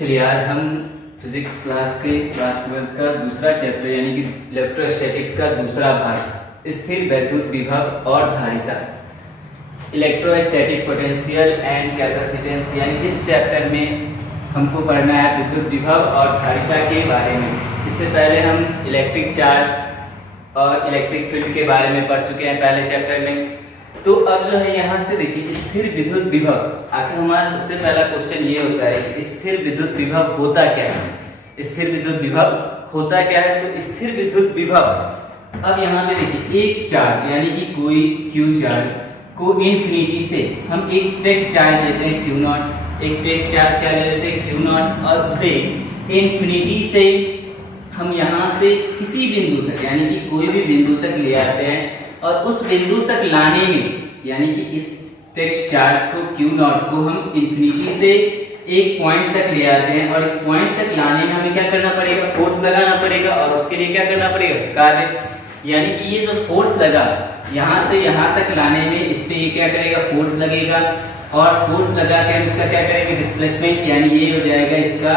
चलिए आज हम फिजिक्स क्लास के क्लास 12 का दूसरा चैप्टर यानी कि इलेक्ट्रोस्टैटिक्स का दूसरा भाग स्थिर वैद्युत विभव और धारिता इलेक्ट्रोस्टैटिक पोटेंशियल एंड कैपेसिटेंस यानी इस चैप्टर में हमको पढ़ना है विद्युत विभव और धारिता के बारे में। इससे पहले हम इलेक्ट्रिक चार्ज और इलेक्ट्रिक फील्ड के बारे में पढ़ चुके हैं पहले चैप्टर में। तो अब जो है यहाँ से देखिए स्थिर विद्युत विभव, आखिर हमारा सबसे पहला क्वेश्चन ये होता है कि स्थिर विद्युत विभव होता क्या है। स्थिर विद्युत विभव होता क्या है? तो स्थिर विद्युत विभव अब यहाँ पे देखिए एक चार्ज यानी कि कोई Q चार्ज को इन्फिनिटी से हम एक टेस्ट चार्ज देते हैं Q नॉट, एक टेस्ट चार्ज क्या ले लेते हैं Q नॉट, और उसे इन्फिनिटी से हम यहाँ से किसी बिंदु तक यानी कि कोई भी बिंदु तक ले आते हैं और उस बिंदु तक लाने में यानी कि इस टेस्ट चार्ज को Q नॉट को हम इन्फिनिटी से एक पॉइंट तक ले आते हैं और इस पॉइंट तक लाने में हमें क्या करना पड़ेगा? फोर्स लगाना पड़ेगा और उसके लिए क्या करना पड़ेगा? कार्य। यानी कि ये जो फोर्स लगा यहाँ से यहाँ तक लाने में इस पे ये क्या करेगा? फोर्स लगेगा और फोर्स लगा के हम इसका क्या करेंगे? डिस्प्लेसमेंट, यानी ये हो जाएगा इसका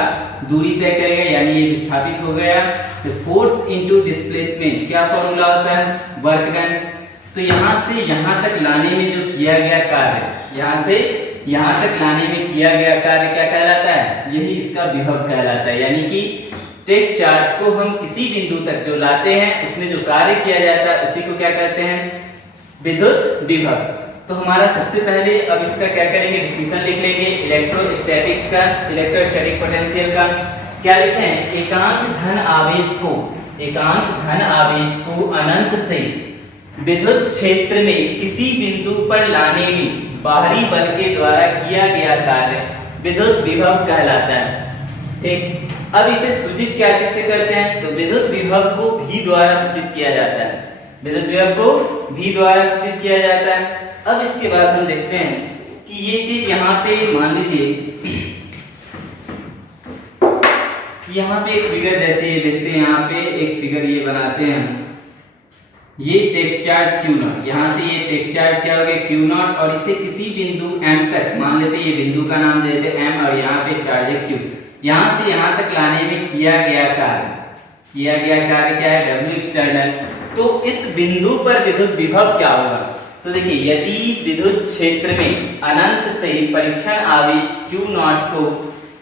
दूरी तय करेगा, यानी ये विस्थापित हो गया। तो फोर्स इनटू डिस्प्लेसमेंट क्या फॉर्मूला होता है? Work done. तो यहाँ से यहाँ तक लाने में जो किया गया कार्य, यहाँ से यहाँ तक लाने में किया गया कार्य क्या कहलाता है? यही इसका विभव कहलाता है। यानी कि टेस्ट चार्ज को हम किसी बिंदु तक जो लाते हैं उसमें जो कार्य किया जाता है उसी को क्या कहते हैं? विद्युत विभव। तो हमारा सबसे पहले अब इसका क्या करेंगे? डिफिनेशन लिख लेंगे इलेक्ट्रोस्टैटिक्स का, इलेक्ट्रोस्टैटिक पोटेंशियल का। क्या लिखे हैं? एकांक धन आवेश को अनंत से विद्युत क्षेत्र में किसी बिंदु पर लाने में बाहरी बल के द्वारा किया गया कार्य विद्युत विभव कहलाता है। ठीक, अब इसे सूचित क्या चीज से करते हैं? तो विद्युत विभव को V द्वारा सूचित किया जाता है। विद्युत विभव को V द्वारा सूचित किया जाता है। अब इसके बाद हम देखते हैं कि ये चीज यहाँ पे मान लीजिए कि यहाँ पे एक फिगर जैसे ये देखते हैं, यहाँ पे एक फिगर ये बनाते हैं, ये टेस्ट चार्ज Q नॉट, यहाँ से ये टेस्ट चार्ज क्या हो गया? Q नॉट, और इसे किसी बिंदु M तक मान लेते हैं, ये बिंदु का नाम दे देते हैं M और यहाँ पे चार्ज है Q। यहाँ से यहाँ तक लाने में किया गया कार्य क्या है? W external. तो इस बिंदु पर विद्युत विभव क्या होगा? तो देखिए यदि विद्युत क्षेत्र में अनंत से परीक्षण आवेश Q नॉट को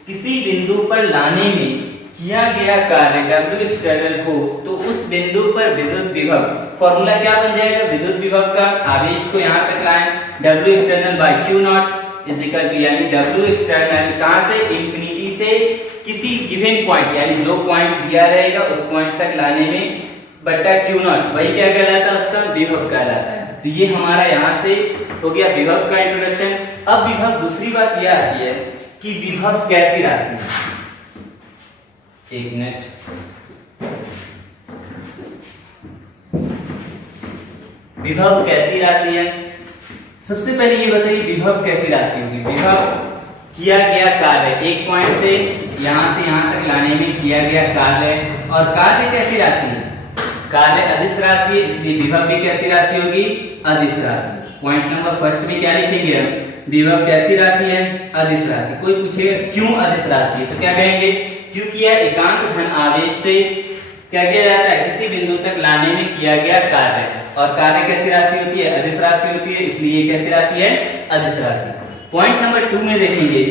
किसी बिंदु पर लाने में किया गया कार्य W एक्सटर्नल हो तो उस बिंदु पर विद्युत विभव, फॉर्मूला क्या बन जाएगा विद्युत विभव का? आवेश को यहाँ तक लाएं W external by Q naught is equal to, यानी W एक्सटर्नल कहाँ से? इन्फिनिटी से किसी गिवन पॉइंट, यानी जो पॉइंट दिया रहेगा उस पॉइंट तक लाने में बट्टा Q नॉट, वही क्या कहलाता है? उसका विभव कहलाता है। तो ये हमारा यहाँ से हो गया विभव का इंट्रोडक्शन। अब विभव दूसरी बात यह आती है कि विभव कैसी राशि है? एक मिनट, विभव कैसी राशि है? सबसे पहले ये बताइए विभव कैसी राशि होगी? विभव किया गया कार्य, एक पॉइंट से यहाँ तक लाने में किया गया कार्य, और कार्य कैसी राशि है? कार्य अदिश राशि है, इसलिए विभव भी कैसी राशि होगी? अदिश राशि। पॉइंट नंबर फर्स्ट में क्या लिखेंगे हम? विभव कैसी राशि है? अदिश राशि। कोई पूछेगा क्यों अदिश राशि है तो क्या कहेंगे? क्योंकि यह एकांक धन आवेश से क्या किया जाता है? किसी बिंदु तक लाने में किया गया कार्य, और कार्य कैसी राशि होती है? अदिश राशि होती है, इसलिए कैसी राशि है? अदिश राशि। पॉइंट नंबर 2 में देखेंगे,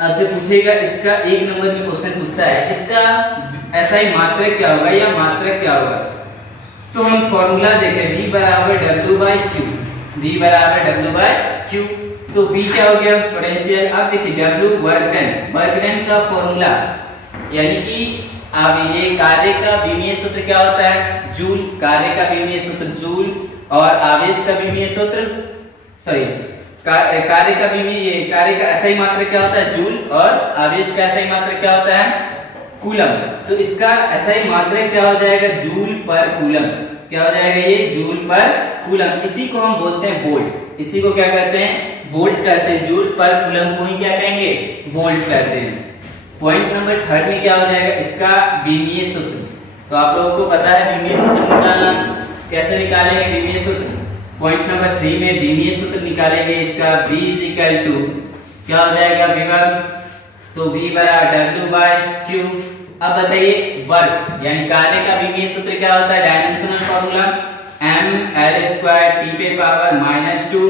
आपसे पूछेगा इसका एक नंबर में क्वेश्चन पूछता है इसका SI मात्रक क्या होगा या मात्रक क्या होगा? तो हम फॉर्मूला देखें V बराबर W बाय Q, V बराबर W बाय Q। तो V क्या हो गया? पोटेंशियल। अब देखिए W वर्क डन का फॉर्मूला, यानी कि अब ये कार्य का विमीय सूत्र क्या होता है? जूल। कार्य का विमीय सूत्र जूल, और आवेश का विमीय सूत्र कार्य का विमीय, ये कार्य का SI मात्रक क्या होता है? जूल, और आवेश का SI मात्रक क्या होता है? कूलम। तो इसका SI मात्रक क्या हो जाएगा? Joule per coulomb. क्या हो जाएगा ये? Joule per coulomb. इसी को हम बोलते हैं वोल्ट। इसी को क्या कहते हैं? वोल्ट कहते हैं। जूल पर कूलम को ही क्या कहेंगे? वोल्ट कहते हैं। पॉइंट नंबर 3 में क्या हो जाएगा? इसका विमीय सूत्र। तो आप लोगों को पता है विमीय सूत्र निकालना, कैसे निकालेंगे विमीय सूत्र? पॉइंट नंबर 3 में विमीय सूत्र निकालेंगे इसका V इज इक्वल टू क्या हो जाएगा? विभव तो V बराबर W बाय Q। अब बताइए वर्क यानी कार्य का विमीय सूत्र क्या होता है, डायमेंशनल फॉर्मूला ml² t पे पावर -2।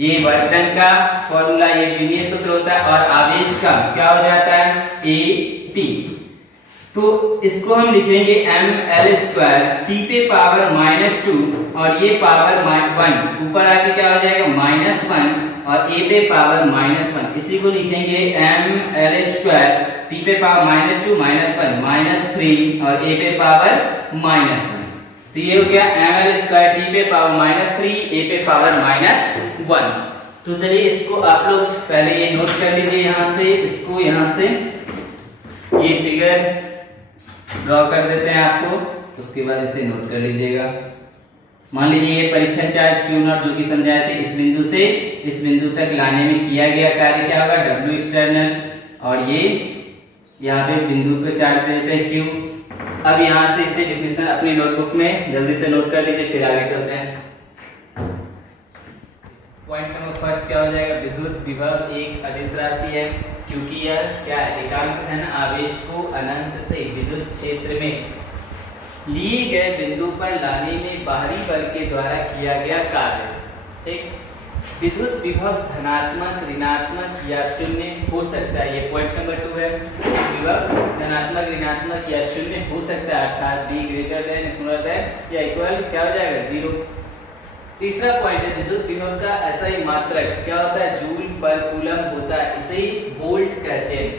ये वर्क डन का फॉर्मूला, ये विमीय सूत्र होता है। और आवेश का क्या हो जाता है, AT। तो इसको हम लिखेंगे ml² t पे पावर -2 और ये पावर 1 ऊपर आके क्या हो जाएगा -1 और a पे पावर -1, इसी को लिखेंगे ml² t पे पावर -2 -1 -3 और a पे पावर -1। तो ये हो गया ml² t पे पावर -3 a पे पावर -1। तो चलिए इसको आप लोग पहले ये नोट कर लीजिए, यहाँ से इसको यहाँ से ये फिगर ड्रॉ कर देते हैं आपको, उसके बाद इसे नोट कर लीजिएगा। मान लीजिए ये परीक्षण चार्ज Q0 जो कि समझाए थे, इस बिंदु से इस बिंदु तक लाने में किया गया कार्य क्या होगा, W एक्सटर्नल, और ये यहाँ पे बिंदु को चार्ज दे देते हैं Q। अब यहाँ से इसे डिफिनेशन अपनी नोटबुक में जल्दी से नोट कर लीजिए, फिर आगे चलते हैं। पॉइंट नंबर फर्स्ट क्या हो जाएगा, विद्युत विभव एक अदिश राशि है, क्योंकि यह क्या है, एकांक धन आवेश को अनंत से विद्युत क्षेत्र में लिए गए बिंदु पर लाने में बाहरी बल के द्वारा किया गया कार्य। ठीक, विद्युत विभव धनात्मक, ऋणात्मक या शून्य हो सकता है, ये पॉइंट नंबर 2 है। विभव धनात्मक, ऋणात्मक या शून्य हो सकता है, अर्थात b greater than smaller than या इक्वल क्या हो जाएगा, 0। तीसरा पॉइंट है, विद्युत विभव का SI मात्रक क्या होता है, जूल पर कूलम होता है, इसे वोल्ट कहते हैं।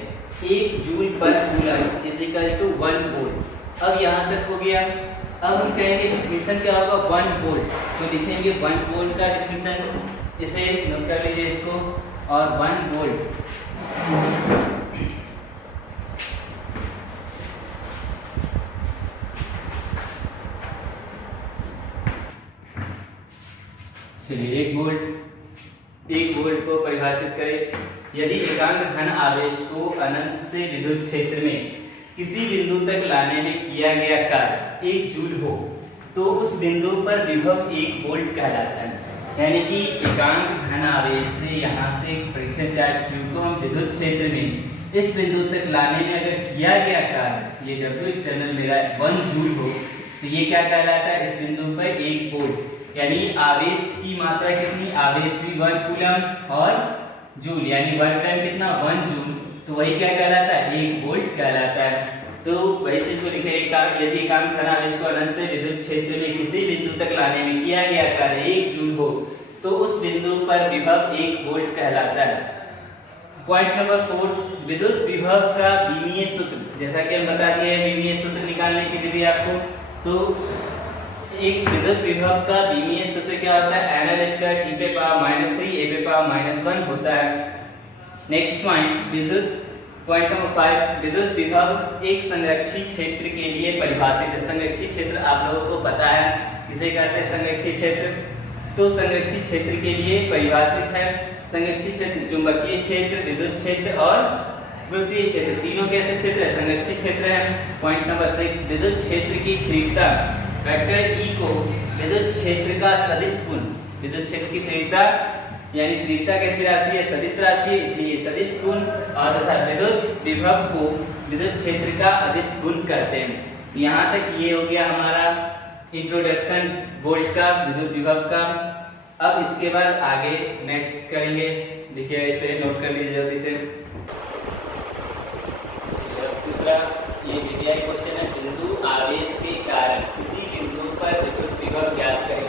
1 joule per coulomb is equal to 1 volt. अब यहाँ तक हो गया। अब हम कहेंगे डिफिनीशन क्या होगा, 1 वोल्ट, तो लिखेंगे 1 वोल्ट का डिफिनीशन, इसे नोट कर लीजिए इसको, और 1 वोल्ट चलिए 1 वोल्ट को परिभाषित करें। यदि एकांक धन आवेश को अनंत से विद्युत क्षेत्र में किसी बिंदु तक लाने में किया गया कार्य 1 जूल हो, तो उस बिंदु पर विभव 1 वोल्ट कहलाता है। यानी कि एकांक धन आवेश से यहाँ से परीक्षण चार्ज Q को हम विद्युत क्षेत्र में इस बिंदु तक लाने में अगर किया गया कार्य, ये W एक्सटर्नल मेरा 1 जूल हो, तो ये क्या कहलाता है, इस बिंदु पर 1 वोल्ट। यानी आवेश की मात्रा कितनी, आवेश भी 1 कूलम और जूल यानी वर्क डन कितना, 1 जूल, तो वही क्या कहलाता है, 1 वोल्ट कहलाता है। तो वही चीज को लिखे, यदि एकांक धन आवेश को अनंत से विद्युत क्षेत्र में किसी बिंदु तक लाने में किया गया कार्य 1 जूल हो, तो उस बिंदु पर विभव 1 वोल्ट कहलाता है। पॉइंट नंबर 4, विद्युत विभव का विमीय सूत्र, जैसा कि हम बता दिए विमीय सूत्र निकालने की विधि आपको, तो एक विद्युत विभव का विमीय सूत्र क्या होता है, ml² t पे पावर -3 a पे पावर -1 होता है। नेक्स्ट पॉइंट नंबर 5, विद्युत विभव एक संरक्षित क्षेत्र के लिए परिभाषित है। संरक्षित क्षेत्र आप लोगों को पता है किसे कहते हैं, संरक्षित क्षेत्र, तो संरक्षित क्षेत्र के लिए परिभाषित है। संरक्षित क्षेत्र चुंबकीय क्षेत्र, विद्युत क्षेत्र और गुरुत्वीय क्षेत्र, तीनों कैसे क्षेत्र है, संरक्षित क्षेत्र है। पॉइंट नंबर 6, विद्युत क्षेत्र की तीव्रता वेक्टर E को विद्युत क्षेत्र का सदिश गुण, विद्युत क्षेत्र की तीव्रता यानी तीव्रता कैसी राशि है, सदिश राशि है, इसलिए सदिश गुण, और तथा विद्युत विभव को विद्युत क्षेत्र का अदिश गुण कहते हैं। यहाँ तक ये हो गया हमारा इंट्रोडक्शन वोल्ट का, विद्युत विभव का। अब इसके बाद आगे नेक्स्ट करेंगे, देखिए इसे नोट कर लीजिए जल्दी से। दूसरा ये वीडियो क्वेश्चन है, बिंदु आवेश के कारण किसी बिंदु पर विद्युत विभव ज्ञात करें।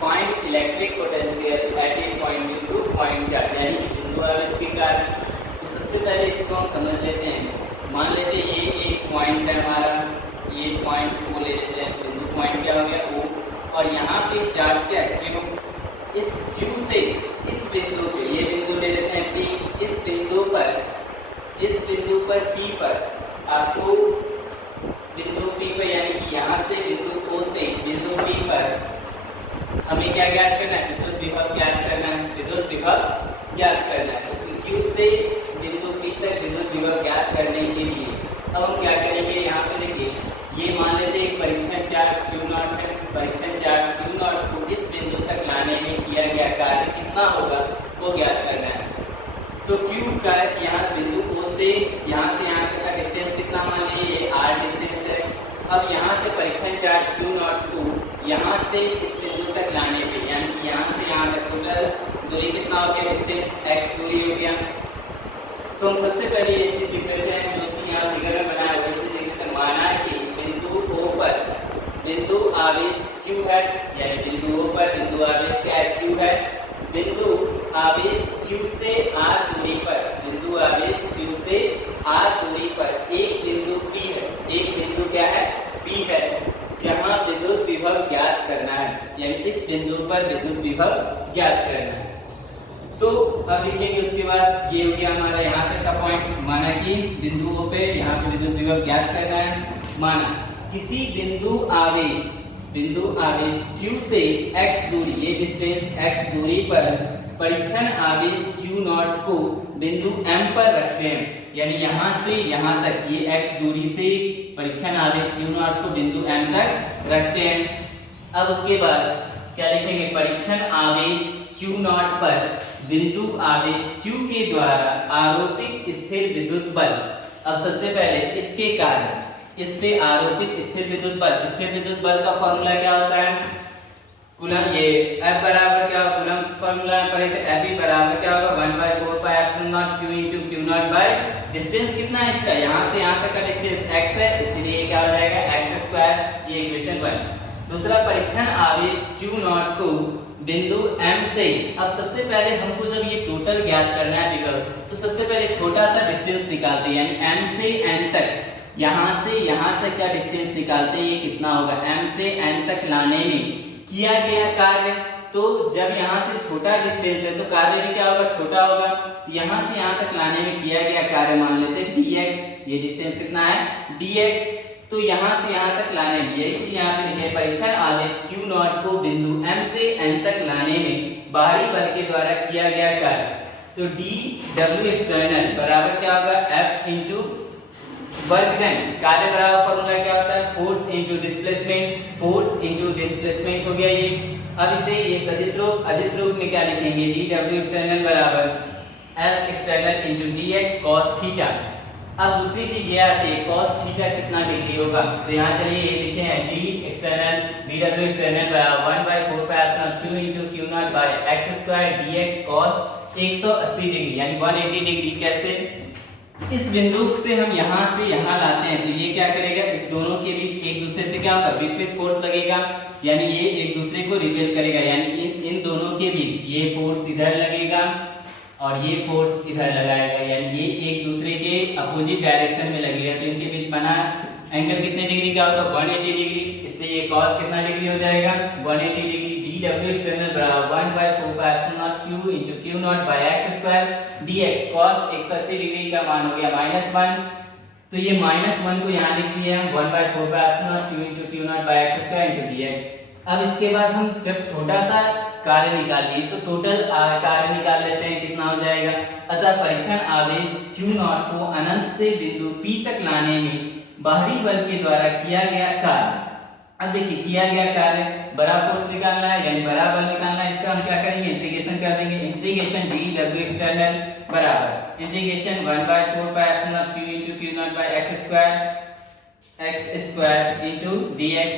Find electric potential at A point बिंदु पॉइंट चार्ज, यानी कि बिंदु आवेश के कारण। तो सबसे पहले इसको हम समझ लेते हैं। मान लेते हैं ये एक पॉइंट है हमारा, ये पॉइंट O ले लेते हैं, बिंदु पॉइंट क्या हो गया O, और यहाँ पे चार्ज क्या है Q। इस Q से इस बिंदु पे, ये बिंदु ले लेते हैं P, इस बिंदु पर P पर आपको बिंदु P पर यानी कि यहाँ से बिंदु O से बिंदु P पर हमें क्या ज्ञात करना है, विद्युत विभव ज्ञात करना है, विद्युत विभव ज्ञात करना है। तो Q से बिंदु P तक विद्युत विभव ज्ञात करने के लिए अब हम क्या करेंगे, यहाँ पे देखिए ये मान लेते हैं एक परीक्षण चार्ज Q0 है। परीक्षण चार्ज Q0 को इस बिंदु तक लाने में किया गया कार्य कितना होगा वो ज्ञात करना है। तो Q का यहाँ बिंदु O से यहाँ तक का डिस्टेंस कितना मान लीजिए, ये r डिस्टेंस है। अब यहाँ से परीक्षण चार्ज Q0 को यहाँ से इस बिंदु तक लाने पे, यानी कि यहाँ से यहाँ तक टोटल दूरी कितना हो गया, डिस्टेंस x दूरी हो गया। तो हम सबसे पहले ये चीज लिख लेते हैं, जो चीज यहाँ फिगर में बनाया वो चीज लिख लेते हैं। माना कि बिंदु O पर बिंदु आवेश Q है, यानी बिंदु O पर बिंदु आवेश क्या है, Q है। बिंदु आवेश Q से r दूरी पर, बिंदु आवेश Q से r दूरी पर एक बिंदु P है, एक बिंदु क्या है, P है, जहां विद्युत विभव ज्ञात करना है, यानी इस बिंदु पर विद्युत विभव ज्ञात करना है। तो अब लिखेंगे उसके बाद, ये हो गया हमारा यहाँ तक का पॉइंट। माना कि बिंदु O पे यहाँ पे विद्युत विभव ज्ञात करना है। माना किसी बिंदु आवेश Q से x दूरी, ये डिस्टेंस x दूरी पर परीक्षण आवेश Q0 को बिंदु M पर रखते हैं, यानी यहाँ से यहाँ तक ये x दूरी से परीक्षण आवेश Q0 को बिंदु M तक रखते हैं। अब उसके बाद क्या लिखेंगे, परीक्षण आवेश Q0 पर बिंदु आवेश Q के द्वारा आरोपित स्थिर विद्युत बल। अब सबसे पहले इसके कारण, इस पे आरोपित स्थिर विद्युत बल का फॉर्मूला क्या होता है, कूलम, ये F बराबर क्या होगा, कूलम फॉर्मूला पढ़े थे, Fe बराबर क्या होगा 1/4 pi epsilon not Q into Q0 by distance कितना है इसका, यहाँ से यहाँ तक का डिस्टेंस x है, इसलिए क्या हो जाएगा x², ये इक्वेशन 1। दूसरा, परीक्षण आवेश Q0 को बिंदु M से, अब सबसे पहले हमको जब ये टोटल ज्ञात करना है विभव, तो सबसे पहले छोटा सा डिस्टेंस निकालते हैं, यानी M से N तक, यहाँ से यहाँ तक का डिस्टेंस निकालते हैं, ये कितना होगा, M से N तक लाने में किया गया कार्य। तो जब यहाँ से छोटा डिस्टेंस है तो कार्य भी क्या होगा, छोटा होगा। तो यहाँ से यहाँ तक लाने में किया गया कार्य मान लेते हैं dx, ये डिस्टेंस कितना है dx। तो यहाँ से यहाँ तक लाने में, यही चीज यहाँ पे लिखे, परीक्षण आवेश Q0 को बिंदु M से N तक लाने में बाहरी बल के द्वारा किया गया कार्य। तो dw एक्सटर्नल बराबर क्या होगा, F इंटू वर्क डन। कार्य बराबर फॉर्मूला क्या होता है, फोर्स इंटू डिस्प्लेसमेंट हो गया ये। अब इसे ये सदिश रूप, अदिश रूप में क्या लिखेंगे, dw एक्सटर्नल बराबर F external into dx cos theta. अब दूसरी चीज ये आती है, cos थीटा कितना डिग्री होगा, तो यहाँ चलिए ये लिखे हैं, dw एक्सटर्नल बराबर 1/4 pi epsilon Q into Q0 by x² dx cos 180 degree, यानी 180 डिग्री। कैसे, इस बिंदु से हम यहाँ से यहाँ लाते हैं, तो ये क्या करेगा, इस दोनों के बीच एक दूसरे से क्या होगा, विपरीत फोर्स लगेगा, यानी ये एक दूसरे को रिपेल करेगा, यानी इन दोनों के बीच ये फोर्स इधर लगेगा और ये फोर्स इधर लगाएगा, यानी ये एक दूसरे के अपोजिट डायरेक्शन में लगेगा। तो इनके बीच बना एंगल कितने डिग्री का होगा, 180 डिग्री, इसलिए ये cos कितना डिग्री हो जाएगा, 180 डिग्री। dw एक्सटर्नल बराबर 1/4 pi epsilon not Q into Q0 by x² dx cos 180 degree का मान हो गया -1। तो ये -1 को यहाँ लिख दिए हम 1/4 pi epsilon not Q into Q0 by x² into dx। अब इसके बाद हम जब छोटा सा कार्य निकाल लिए तो टोटल कार्य निकाल लेते हैं, कितना हो जाएगा। अतः परीक्षण आवेश Q0 को अनंत से बिंदु P तक लाने में बाहरी बल के द्वारा किया गया कार्य। अब देखिए, किया गया कार्य, बड़ा फोर्स निकालना है यानी बड़ा बल निकालना है, इसका हम क्या करेंगे, इंटीग्रेशन कर देंगे। इंटीग्रेशन dw एक्सटर्नल बराबर integration 1/4 pi epsilon Q into Q0 by x² into dx।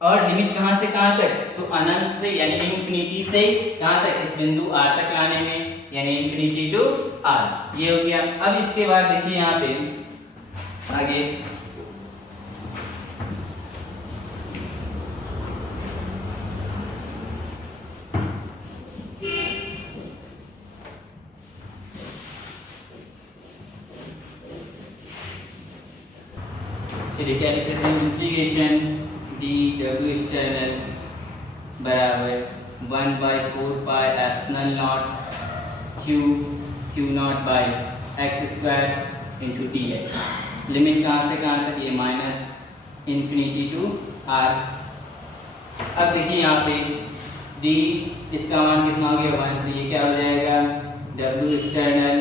और लिमिट कहां से कहां तक, तो अनंत से यानी इंफिनिटी से कहां तक, इस बिंदु r तक लाने में, यानी इंफिनिटी टू r। ये हो गया। अब इसके बाद देखिए यहाँ पे आगे चलिए क्या लिखते हैं, इंटीग्रेशन dw एक्सटर्नल बराबर 1/4 pi epsilon naught Q0 by x² into dx। Limit कहाँ से कहाँ तक, ये माइनस इंफिनिटी टू r। अब देखिए यहाँ पे d, इसका मान कितना हो गया 1, तो ये क्या हो जाएगा, w एक्सटर्नल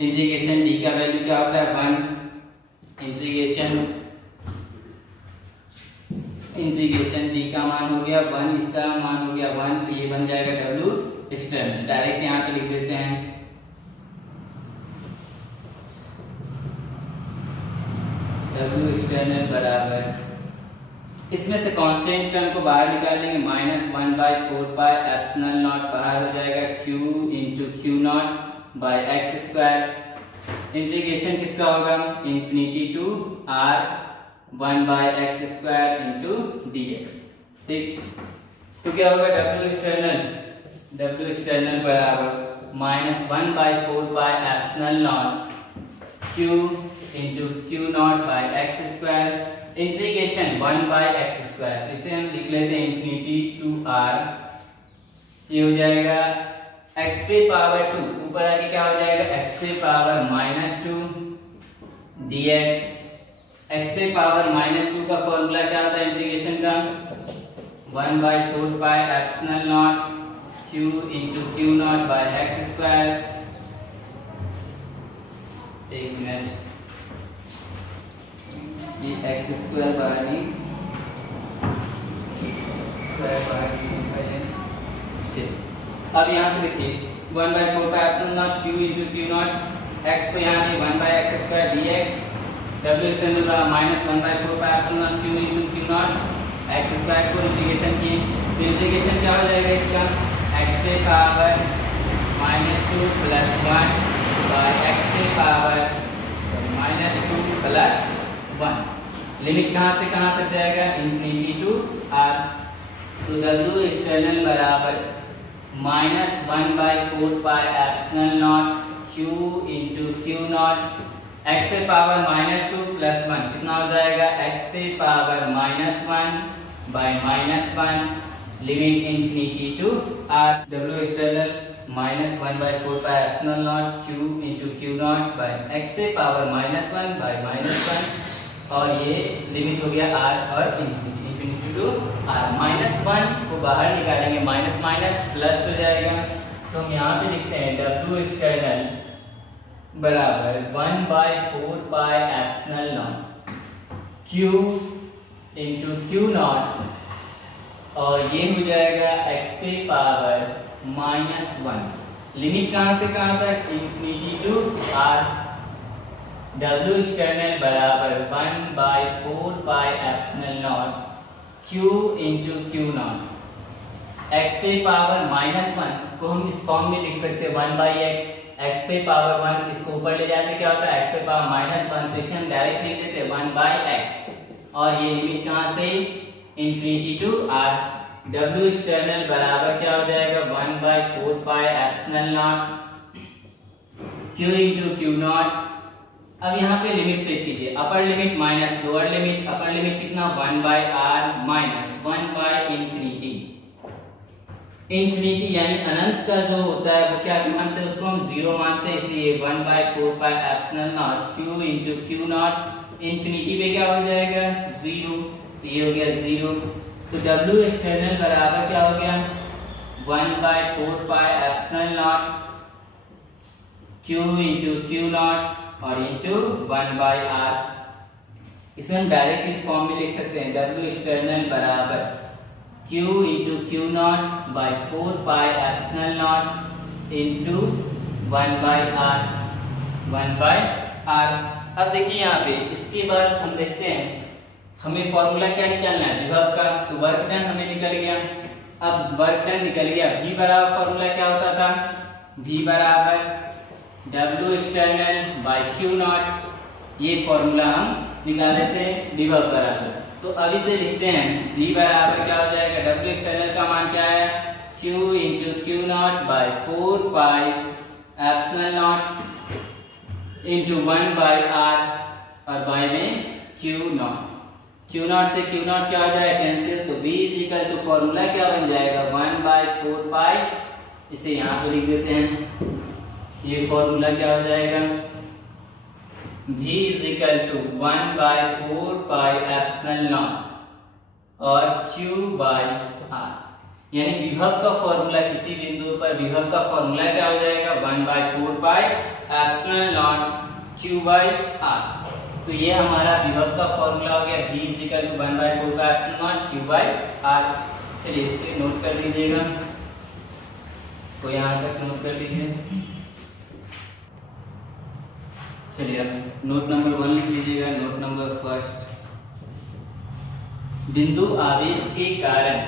इंटीग्रेशन d का वैल्यू क्या होता है 1, इंटीग्रेशन d का मान हो गया 1, इसका मान हो गया 1, तो ये बन जाएगा w एक्सटर्नल। डायरेक्ट यहाँ पे लिख देते हैं एक्सटर्नल बराबर, इसमें से कांस्टेंट टर्म को बाहर निकालेंगे, -1/4πε0 बाहर हो जाएगा, q into Q naught by x square. Integration किसका होगा, infinity to r 1/x² into dx। ठीक, तो क्या होगा, W एक्सटर्नल बराबर -1/4πε0 q into Q naught by x square, integration 1/x², तो इसे हम लिख लेते हैं इंफिनिटी टू r, ये हो जाएगा x पे पावर 2, ऊपर आके क्या हो जाएगा x पे पावर -2 dx। x पे पावर -2 का फॉर्मूला क्या होता है इंटीग्रेशन का, 1/4πε0 q into Q naught by x square. एक मिनट, ये एक्स स्क्वायर बाहर नहीं, अब यहाँ पे देखिए 1/4πε0 q into Q naught x को यहाँ पे 1/x² dx, W external -1/4πε0 q into Q naught x square को इंटीग्रेशन किए, तो इंटीग्रेशन क्या हो जाएगा इसका, x पे पावर -2 प्लस 1 बाई x पे पावर -2 प्लस 1, लिमिट कहाँ से कहाँ तक जाएगा, इंफिनिटी टू r। तो W एक्सटर्नल बराबर -1/4πε0 q into Q naught, x पे पावर -2 प्लस 1 कितना हो जाएगा, x पे power -1 by -1, limit infinity to r। W external -1/4πε0 q into Q naught by x पे पावर -1 बाई -1, और ये लिमिट हो गया r और इंफिनिटी टू r। -1 को बाहर निकालेंगे, माइनस माइनस प्लस हो जाएगा, तो हम यहाँ पे लिखते हैं W एक्सटर्नल बराबर 1/4πε0 q इंटू क्यू नॉट, और ये हो जाएगा x पे पावर -1, लिमिट कहाँ से कहाँ तक, infinity to r। W external बराबर 1/4πε0 q into Q naught, x पे पावर -1 को हम इस फॉर्म में लिख सकते हैं 1/x, x पे पावर 1 इसको ऊपर ले जाते क्या होता है x पे पावर -1, तो इसे हम डायरेक्ट लिख देते हैं 1/x, और ये लिमिट कहाँ से, infinity to r। W external बराबर क्या हो जाएगा, 1/4πε0 q इंटू क्यू नॉट। अब यहाँ पे लिमिट सेट कीजिए, upper limit minus lower limit, upper limit कितना 1/r माइनस 1/इंफिनिटी, इंफिनिटी यानी अनंत का जो होता है वो क्या मानते हैं, उसको हम जीरो मानते हैं, इसलिए 1/4πε0 q into Q not, infinity पे क्या हो जाएगा 0, तो ये हो गया 0। तो W एक्सटर्नल बराबर क्या हो गया 1/4πε0 q इंटू क्यू नॉट और इंटू 1/r। इसे हम डायरेक्ट इस फॉर्म में लिख सकते हैं, W एक्सटर्नल बराबर q into Q naught by 4πε0 into 1/r 1/r। अब देखिए यहाँ पे इसके बाद हम देखते हैं हमें फॉर्मूला क्या निकालना है विभव का, तो वर्क डन हमें निकल गया। अब वर्क डन निकल गया, V बराबर फॉर्मूला क्या होता था, V बराबर W external by Q not, ये फॉर्मूला हम निकाले थे विभव बराबर। तो अब इसे लिखते हैं, V बराबर क्या हो जाएगा, W एक्सटर्नल का मान क्या है Q into Q naught by 4πε0 into 1/r और बाई में क्यू नॉट, क्यू नॉट से क्यू नॉट क्या हो जाएगा कैंसिल, तो V is equal to formula क्या बन जाएगा 1/4π, इसे यहाँ पे लिख देते हैं, ये फॉर्मूला क्या हो जाएगा V इज इक्वल टू 1/4πε0 और Q/r, यानी विभव का फॉर्मूला किसी बिंदु पर विभव का फॉर्मूला क्या हो जाएगा 1/4πε0 Q/r। तो ये हमारा विभव का फॉर्मूला हो गया V is equal to 1/4πε0 Q/r। चलिए इसे नोट कर लीजिएगा, इसको यहाँ तक नोट कर लीजिए। चलिए अब नोट नंबर 1 लिख लीजिएगा, नोट नंबर फर्स्ट। बिंदु आवेश के कारण,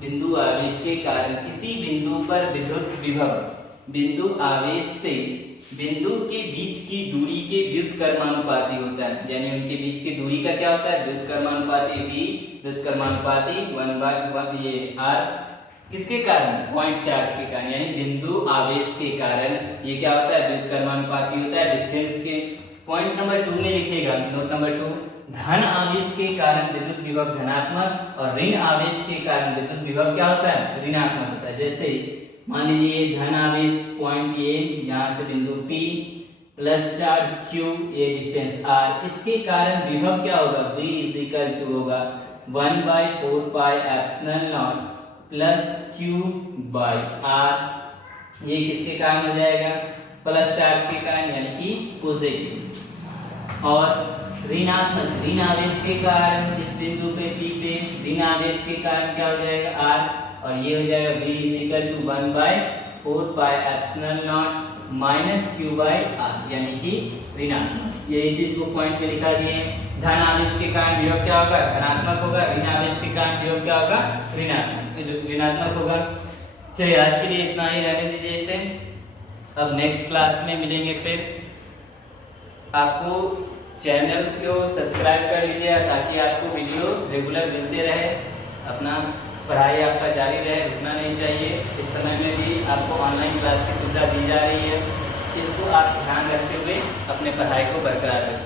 बिंदु आवेश के कारण किसी बिंदु पर विद्युत विभव बिंदु आवेश से बिंदु के बीच की दूरी के व्युत्क्रमानुपाती होता है। यानी उनके बीच की दूरी का क्या होता है? व्युत्क्रमानुपाती v, व्युत्क्रमानुपाती 1/1 ये r किसके कारण? पॉइंट चार्ज के कारण, यानी बिंदु आवेश के कारण ये क्या होता है? व्युत्क्रमानुपाती होता है डिस्टेंस के। पॉइंट नंबर 2 में लिखिएगा, नोट नंबर 2, धन आवेश के कारण विद्युत विभव धनात्मक और ऋण आवेश के कारण विद्युत विभव क्या होता है? ऋणात्मक होता है। जैसे मान लीजिए धन आवेश पॉइंट ए, यहाँ से बिंदु P प्लस चार्ज Q, ये डिस्टेंस R, इसके कारण विभव क्या होगा? V इक्वल टू होगा 1/4 pi epsilon not plus Q by R। ये किसके कारण हो जाएगा? प्लस चार्ज के कारण, यानी कि पॉजिटिव। और ऋणात्मक, ऋण आवेश के कारण इस बिंदु पे P पे ऋण आवेश के कारण क्या हो जाएगा? R, और ये हो जाएगा v equal to 1/4 pi epsilon naught minus Q by R, यानी कि ऋणात्मक। यही चीज को पॉइंट पे लिखा दिए। धन आवेश के कारण विभव क्या होगा? धनात्मक होगा। ऋण आवेश के कारण विभव क्या होगा? ऋणात्मक होगा। चलिए आज के लिए इतना ही रहने दीजिए इसे। अब नेक्स्ट क्लास में मिलेंगे। फिर आपको चैनल को सब्सक्राइब कर लीजिएगा ताकि आपको वीडियो रेगुलर मिलते रहे। अपना पढ़ाई आपका जारी रहे, रुकना नहीं चाहिए। इस समय में भी आपको ऑनलाइन क्लास की सुविधा दी जा रही है, इसको आप ध्यान रखते हुए अपने पढ़ाई को बरकरार रखें।